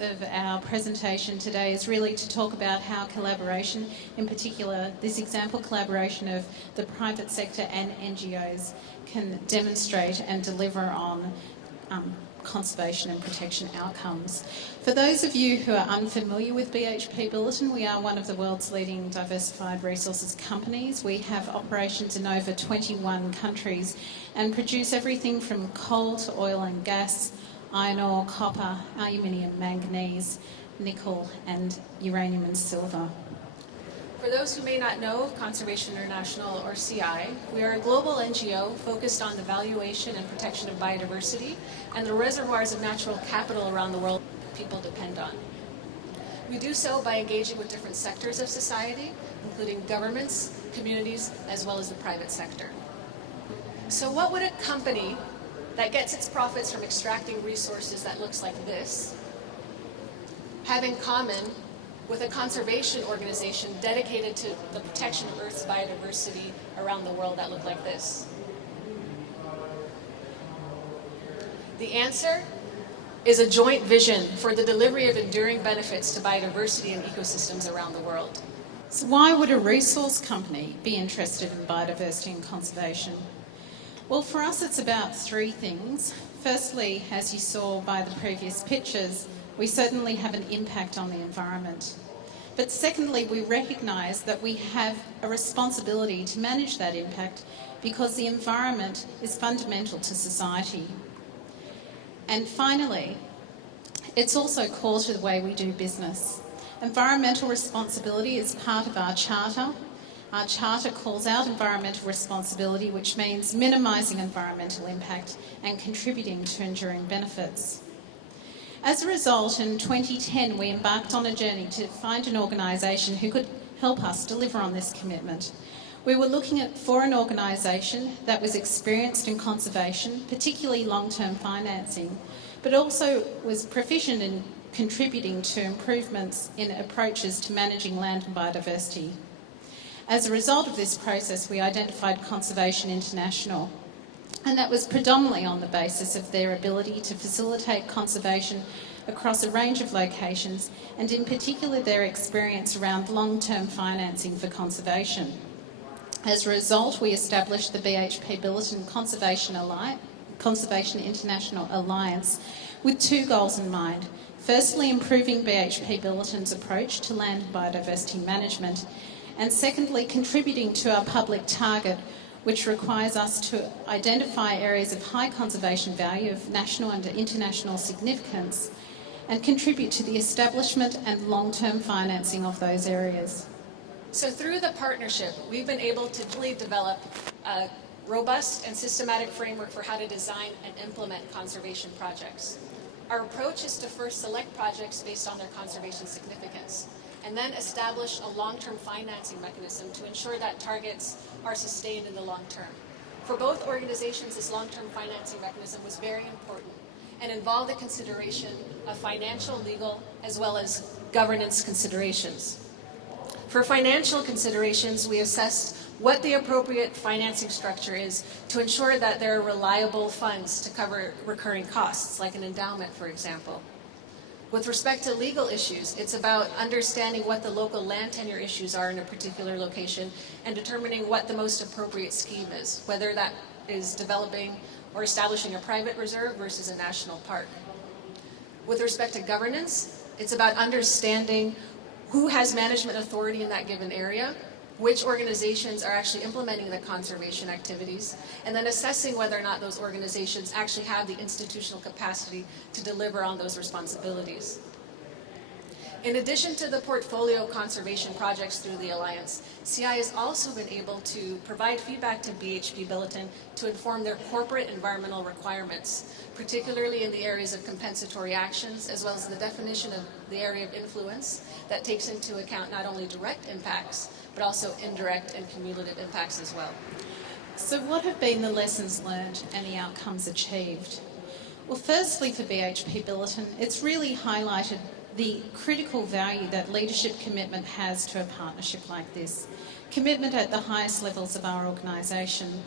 of our presentation today is really to talk about how collaboration, in particular this example collaboration of the private sector and NGOs, can demonstrate and deliver on conservation and protection outcomes. For those of you who are unfamiliar with BHP-Billiton, we are one of the world's leading diversified resources companies. We have operations in over 21 countries and produce everything from coal to oil and gas, iron ore, copper, aluminium, manganese, nickel and uranium and silver. For those who may not know Conservation International, or CI, we are a global NGO focused on the valuation and protection of biodiversity and the reservoirs of natural capital around the world people depend on. We do so by engaging with different sectors of society, including governments, communities, as well as the private sector. So what would a company that gets its profits from extracting resources that looks like this have in common with a conservation organization dedicated to the protection of Earth's biodiversity around the world that look like this? The answer is a joint vision for the delivery of enduring benefits to biodiversity and ecosystems around the world. So why would a resource company be interested in biodiversity and conservation? Well, for us it's about three things. Firstly, as you saw by the previous pictures, we certainly have an impact on the environment. But secondly, we recognise that we have a responsibility to manage that impact because the environment is fundamental to society. And finally, it's also core to the way we do business. Environmental responsibility is part of our charter. Our charter calls out environmental responsibility, which means minimising environmental impact and contributing to enduring benefits. As a result, in 2010, we embarked on a journey to find an organisation who could help us deliver on this commitment. We were looking for an organisation that was experienced in conservation, particularly long-term financing, but also was proficient in contributing to improvements in approaches to managing land and biodiversity. As a result of this process, we identified Conservation International, and that was predominantly on the basis of their ability to facilitate conservation across a range of locations, and in particular their experience around long-term financing for conservation. As a result, we established the BHP-Billiton Conservation International Alliance with two goals in mind. Firstly, improving BHP-Billiton's approach to land and biodiversity management, and secondly, contributing to our public target, which requires us to identify areas of high conservation value of national and international significance and contribute to the establishment and long-term financing of those areas. So through the partnership, we've been able to really develop a robust and systematic framework for how to design and implement conservation projects. Our approach is to first select projects based on their conservation significance, and then establish a long-term financing mechanism to ensure that targets are sustained in the long term. For both organizations, this long-term financing mechanism was very important and involved the consideration of financial, legal, as well as governance considerations. For financial considerations, we assessed what the appropriate financing structure is to ensure that there are reliable funds to cover recurring costs, like an endowment, for example. With respect to legal issues, it's about understanding what the local land tenure issues are in a particular location and determining what the most appropriate scheme is, whether that is developing or establishing a private reserve versus a national park. With respect to governance, it's about understanding who has management authority in that given area, which organizations are actually implementing the conservation activities, and then assessing whether or not those organizations actually have the institutional capacity to deliver on those responsibilities. In addition to the portfolio conservation projects through the Alliance, CI has also been able to provide feedback to BHP-Billiton to inform their corporate environmental requirements, particularly in the areas of compensatory actions, as well as the definition of the area of influence that takes into account not only direct impacts, but also indirect and cumulative impacts as well. So what have been the lessons learned and the outcomes achieved? Well, firstly for BHP-Billiton, it's really highlighted the critical value that leadership commitment has to a partnership like this. Commitment at the highest levels of our organisation.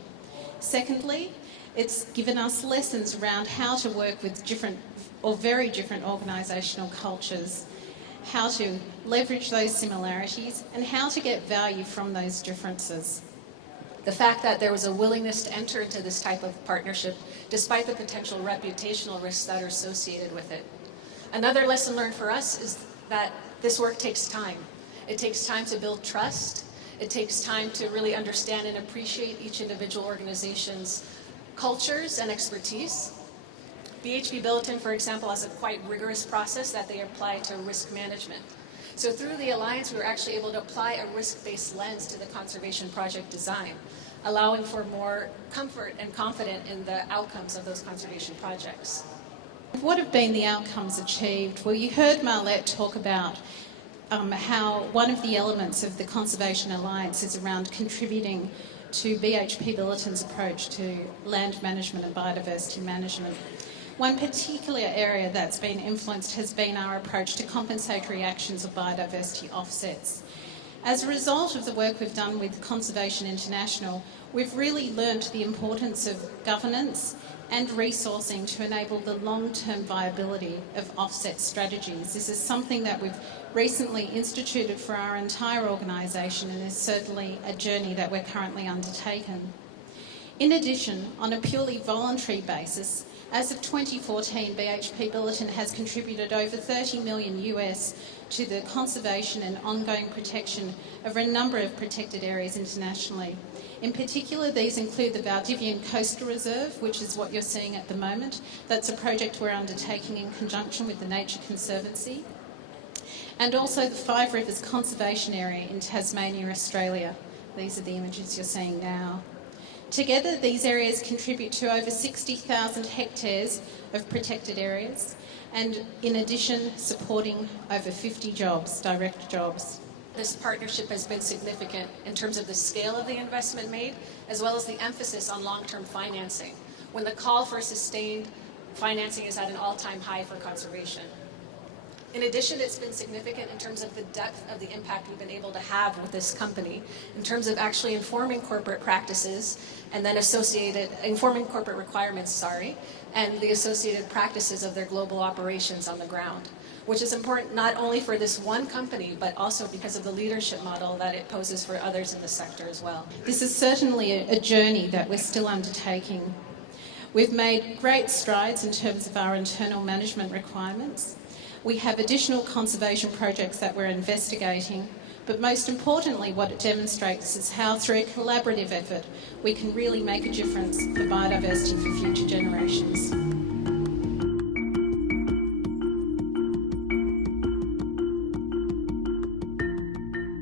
Secondly, It's given us lessons around how to work with different or very different organisational cultures, how to leverage those similarities, and how to get value from those differences. The fact that there was a willingness to enter into this type of partnership, despite the potential reputational risks that are associated with it. Another lesson learned for us is that this work takes time. It takes time to build trust. It takes time to really understand and appreciate each individual organization's cultures and expertise. BHP-Billiton, for example, has a quite rigorous process that they apply to risk management. So through the Alliance, we were actually able to apply a risk-based lens to the conservation project design, allowing for more comfort and confidence in the outcomes of those conservation projects. What have been the outcomes achieved? Well, you heard Mahlette talk about how one of the elements of the Conservation Alliance is around contributing to BHP-Billiton's approach to land management and biodiversity management. One particular area that's been influenced has been our approach to compensatory actions or biodiversity offsets. As a result of the work we've done with Conservation International, we've really learnt the importance of governance and resourcing to enable the long-term viability of offset strategies. This is something that we've recently instituted for our entire organisation and is certainly a journey that we're currently undertaking. In addition, on a purely voluntary basis, as of 2014, BHP-Billiton has contributed over $30 million US to the conservation and ongoing protection of a number of protected areas internationally. In particular, these include the Valdivian Coastal Reserve, which is what you're seeing at the moment. That's a project we're undertaking in conjunction with the Nature Conservancy. And also the Five Rivers Conservation Area in Tasmania, Australia. These are the images you're seeing now. Together, these areas contribute to over 60,000 hectares of protected areas, and in addition, supporting over 50 jobs, direct jobs. This partnership has been significant in terms of the scale of the investment made, as well as the emphasis on long-term financing, when the call for sustained financing is at an all-time high for conservation. In addition, it's been significant in terms of the depth of the impact we've been able to have with this company, in terms of actually informing corporate practices and then informing corporate requirements, and the associated practices of their global operations on the ground, which is important not only for this one company, but also because of the leadership model that it poses for others in the sector as well. This is certainly a journey that we're still undertaking. We've made great strides in terms of our internal management requirements. We have additional conservation projects that we're investigating, but most importantly, what it demonstrates is how, through a collaborative effort, we can really make a difference for biodiversity for future generations.